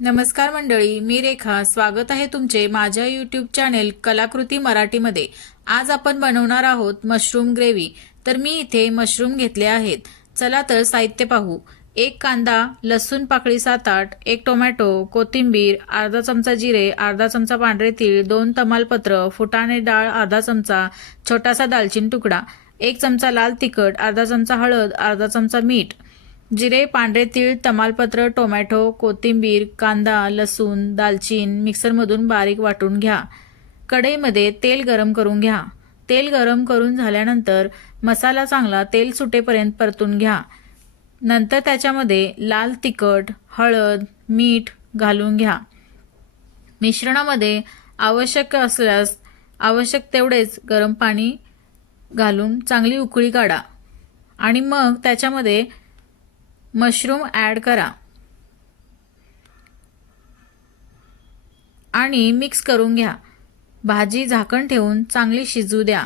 नमस्कार मंडळी, मी रेखा. स्वागत आहे तुमचे माझ्या यूट्यूब चॅनेल कलाकृती मराठीमध्ये. आज आपण बनवणार आहोत मशरूम ग्रेव्ही. तर मी इथे मशरूम घेतले आहेत. चला तर साहित्य पाहू. एक कांदा, लसूण पाकळी 7-8, एक टोमॅटो, कोथिंबीर, अर्धा चमचा जिरे, अर्धा चमचा पांढरे तीळ, 2 तमालपत्र, फुटाणे डाळ अर्धा चमचा, छोटासा दालचिनी तुकडा, 1 चमचा लाल तिखट, अर्धा चमचा हळद, अर्धा चमचा मीठ. जिरे, पांढरे तीळ, तमालपत्र, टोमॅटो, कोथिंबीर, कांदा, लसूण, दालचीन मिक्सरमधून बारीक वाटून घ्या. कढईमध्ये तेल गरम करून घ्या. तेल गरम करून झाल्यानंतर मसाला चांगला तेल सुटेपर्यंत परतून घ्या. नंतर त्याच्यामध्ये लाल तिखट, हळद, मीठ घालून घ्या. मिश्रणामध्ये आवश्यक असल्यास आवश्यक तेवढेच गरम पाणी घालून चांगली उकळी काढा आणि मग त्याच्यामध्ये मशरूम ॲड करा आणि मिक्स करून घ्या. भाजी झाकण ठेवून चांगली शिजू द्या.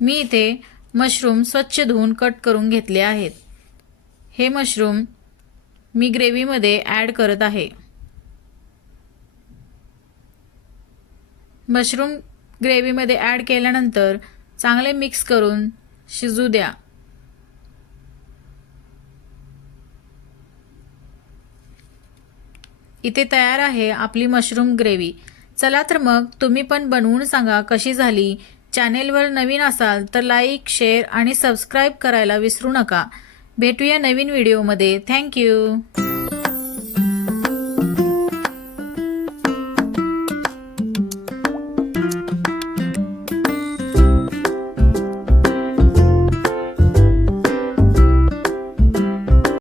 मी इथे मशरूम स्वच्छ धुवून कट करून घेतले आहेत. हे मशरूम मी ग्रेव्हीमध्ये ॲड करत आहे. मशरूम ग्रेव्हीमध्ये ॲड केल्यानंतर चांगले मिक्स करून शिजू द्या. इथे तयार आहे आपली मशरूम ग्रेव्ही. चला तर मग तुम्ही पण बनवून सांगा कशी झाली. चॅनेलवर नवीन असाल तर लाईक, शेअर आणि सबस्क्राईब करायला विसरू नका. भेटूया नवीन व्हिडिओमध्ये. थँक्यू.